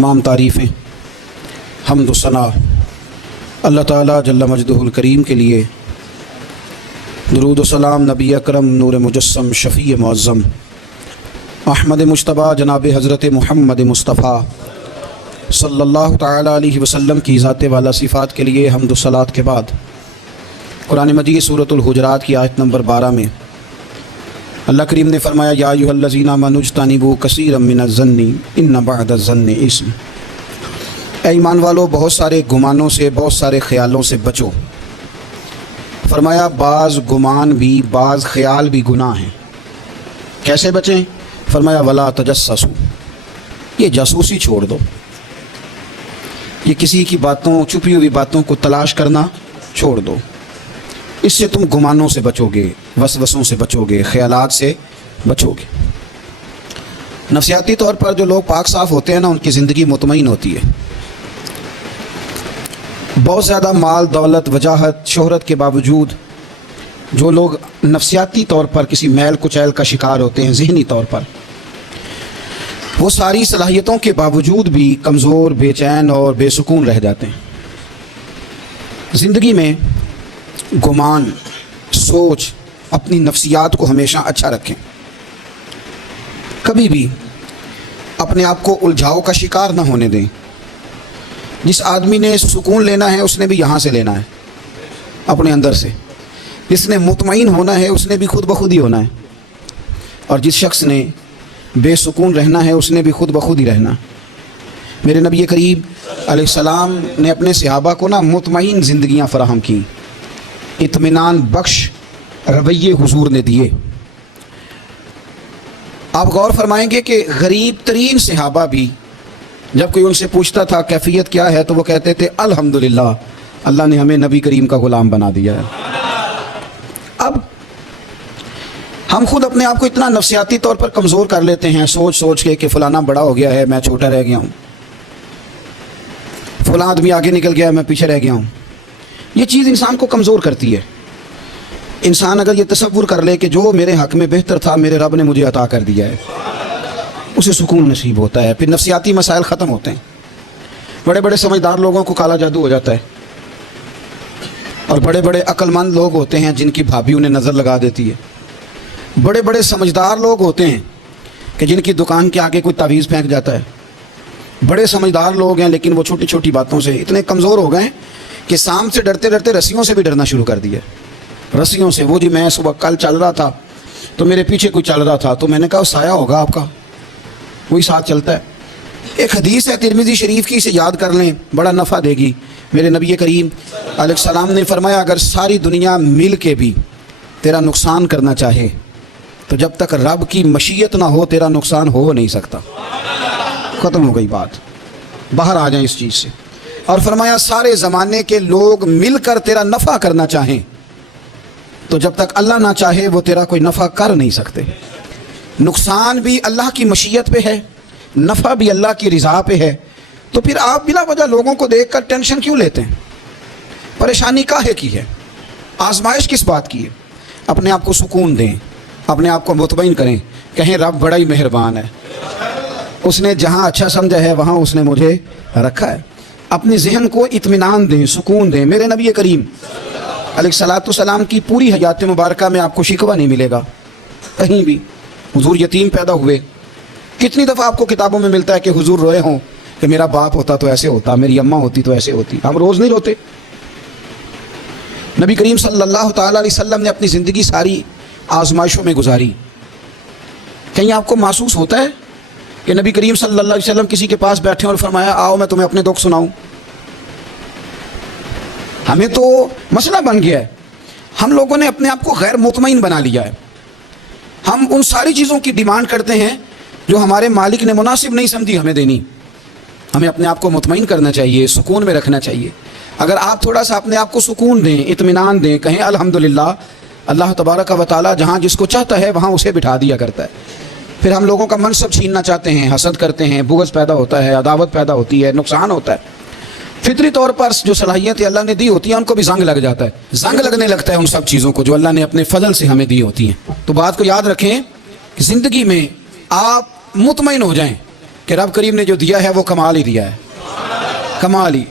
तमाम तारीफ़ें हम्द सना अल्लाह ताला जल्ल मजदुहुल करीम के लिए। दुरूद व सलाम नबी अकरम नूर मुजस्सम शफ़ी मुअज़्ज़म अहमद मुज्तबा जनाब हज़रत मुहम्मद मुस्तफ़ा सल्लल्लाहु ताला अलैहि वसल्लम की ज़ात वाला सिफ़ात के लिए हम्द व सलात के बाद कुरान मजीद सूरतुल हुजरात की आयत नंबर 12 में अल्लाह करीम ने फरमाया, या अय्युहल्लज़ीना आमनू इज्तनिबू कसीरम मिनज़्ज़न्नि इन्न बअदज़्ज़न्नि इस्म। ऐ ईमान वालो, बहुत सारे गुमानों से, बहुत सारे ख्यालों से बचो। फरमाया बाज़ गुमान भी, बाज़ ख्याल भी गुनाह हैं। कैसे बचें? फरमाया वला तजस्ससू, ये जासूसी छोड़ दो, ये किसी की बातों, छुपी हुई बातों को तलाश करना छोड़ दो। इससे तुम गुमानों से बचोगे, वसवसों से बचोगे, ख्यालात से बचोगे। नफसियाती तौर पर जो लोग पाक साफ़ होते हैं ना, उनकी ज़िंदगी मुतमईन होती है। बहुत ज़्यादा माल दौलत वजाहत शोहरत के बावजूद जो लोग नफसियाती तौर पर किसी मैल कुचैल का शिकार होते हैं, ज़हनी तौर पर, वो सारी सलाहियतों के बावजूद भी कमज़ोर, बेचैन और बेसुकून रह जाते हैं। ज़िंदगी में गुमान, सोच, अपनी नफ्सियात को हमेशा अच्छा रखें। कभी भी अपने आप को उलझाव का शिकार ना होने दें। जिस आदमी ने सुकून लेना है उसने भी यहाँ से लेना है, अपने अंदर से। जिसने मुतमईन होना है उसने भी खुद ब खुद ही होना है, और जिस शख्स ने बेसुकून रहना है उसने भी खुद ब खुद ही रहना। मेरे नबी करीम अलैहिस्सलाम ने अपने सहाबा को ना मुतमईन ज़िंदगियाँ फराहम की, इत्मीनान बख्श रवैये हुजूर ने दिए। आप गौर फरमाएंगे कि गरीब तरीन सहाबा भी जब कोई उनसे पूछता था कैफियत क्या है, तो वो कहते थे अल्हम्दुलिल्लाह, अल्लाह ने हमें नबी करीम का ग़ुलाम बना दिया है। अब हम खुद अपने आप को इतना नफसियाती तौर पर कमज़ोर कर लेते हैं, सोच सोच के कि फ़लाना बड़ा हो गया है, मैं छोटा रह गया हूँ, फ़लाँ आदमी आगे निकल गया है, मैं पीछे रह गया हूँ। ये चीज़ इंसान को कमज़ोर करती है। इंसान अगर ये तसव्वुर कर ले कि जो मेरे हक़ में बेहतर था मेरे रब ने मुझे अता कर दिया है, उसे सुकून नसीब होता है। फिर नफसियाती मसाइल ख़त्म होते हैं। बड़े बड़े समझदार लोगों को काला जादू हो जाता है, और बड़े बड़े अक्लमंद लोग होते हैं जिनकी भाभी उन्हें नज़र लगा देती है। बड़े बड़े समझदार लोग होते हैं कि जिनकी दुकान के आगे कोई तावीज़ फेंक जाता है। बड़े समझदार लोग हैं, लेकिन वो छोटी छोटी बातों से इतने कमज़ोर हो गए कि सांप से डरते डरते रस्सियों से भी डरना शुरू कर दिया। रस्सियों से, वो जी मैं सुबह कल चल रहा था तो मेरे पीछे कोई चल रहा था, तो मैंने कहा साया होगा आपका, वही साथ चलता है। एक हदीस है तिरमिज़ी शरीफ की, इसे याद कर लें, बड़ा नफ़ा देगी। मेरे नबी करीम अलैहिस्सलाम ने फरमाया, अगर सारी दुनिया मिल के भी तेरा नुकसान करना चाहे तो जब तक रब की मशीयत ना हो तेरा नुकसान हो नहीं सकता। ख़त्म हो गई बात, बाहर आ जाए इस चीज़ से। और फरमाया सारे ज़माने के लोग मिलकर तेरा नफ़ा करना चाहें तो जब तक अल्लाह ना चाहे वो तेरा कोई नफ़ा कर नहीं सकते। नुकसान भी अल्लाह की मशीयत पे है, नफ़ा भी अल्लाह की रज़ा पे है। तो फिर आप बिला वजह लोगों को देख कर टेंशन क्यों लेते हैं? परेशानी काहे की है? आजमाइश किस बात की है? अपने आप को सुकून दें, अपने आप को मुतमईन करें, कहें रब बड़ा ही मेहरबान है, उसने जहाँ अच्छा समझा है वहाँ उसने मुझे रखा है। अपने जहन को इत्मीनान दें, सुकून दें। मेरे नबी करीम अलैहिस्सलातु सलाम की पूरी हयात मुबारका में आपको शिकवा नहीं मिलेगा कहीं भी। हुजूर यतीम पैदा हुए। कितनी दफ़ा आपको किताबों में मिलता है कि हुजूर रोए हों कि मेरा बाप होता तो ऐसे होता, मेरी अम्मा होती तो ऐसे होती। हम रोज़ नहीं रोते। नबी करीम सल्लल्लाहु ताला अलैहि वसल्लम ने अपनी ज़िंदगी सारी आजमाइशों में गुजारी। कहीं आपको महसूस होता है कि नबी करीम सल्लल्लाहु अलैहि वसल्लम किसी के पास बैठे और फरमाया आओ मैं तुम्हें अपने दुख सुनाऊं? हमें तो मसला बन गया है, हम लोगों ने अपने आप को गैर मुतमईन बना लिया है। हम उन सारी चीज़ों की डिमांड करते हैं जो हमारे मालिक ने मुनासिब नहीं समझी हमें देनी। हमें अपने आप को मुतमईन करना चाहिए, सुकून में रखना चाहिए। अगर आप थोड़ा सा अपने आप को सुकून दें, इत्मीनान दें, कहें अल्हम्दुलिल्लाह, अल्लाह तबारक व तआला जहाँ जिसको चाहता है वहाँ उसे बिठा दिया करता है। फिर हम लोगों का मनसब छीनना चाहते हैं, हसद करते हैं, बुग़्ज़ पैदा होता है, अदावत पैदा होती है, नुकसान होता है। फितरी तौर पर जो सलाहियतें अल्लाह ने दी होती हैं उनको भी जंग लग जाता है, जंग लगने लगता है उन सब चीज़ों को जो अल्लाह ने अपने फजल से हमें दी होती हैं। तो बात को याद रखें कि ज़िंदगी में आप मुतमईन हो जाएं کہ رب کریم نے جو دیا ہے وہ کمال ہی دیا ہے، کمال ہی.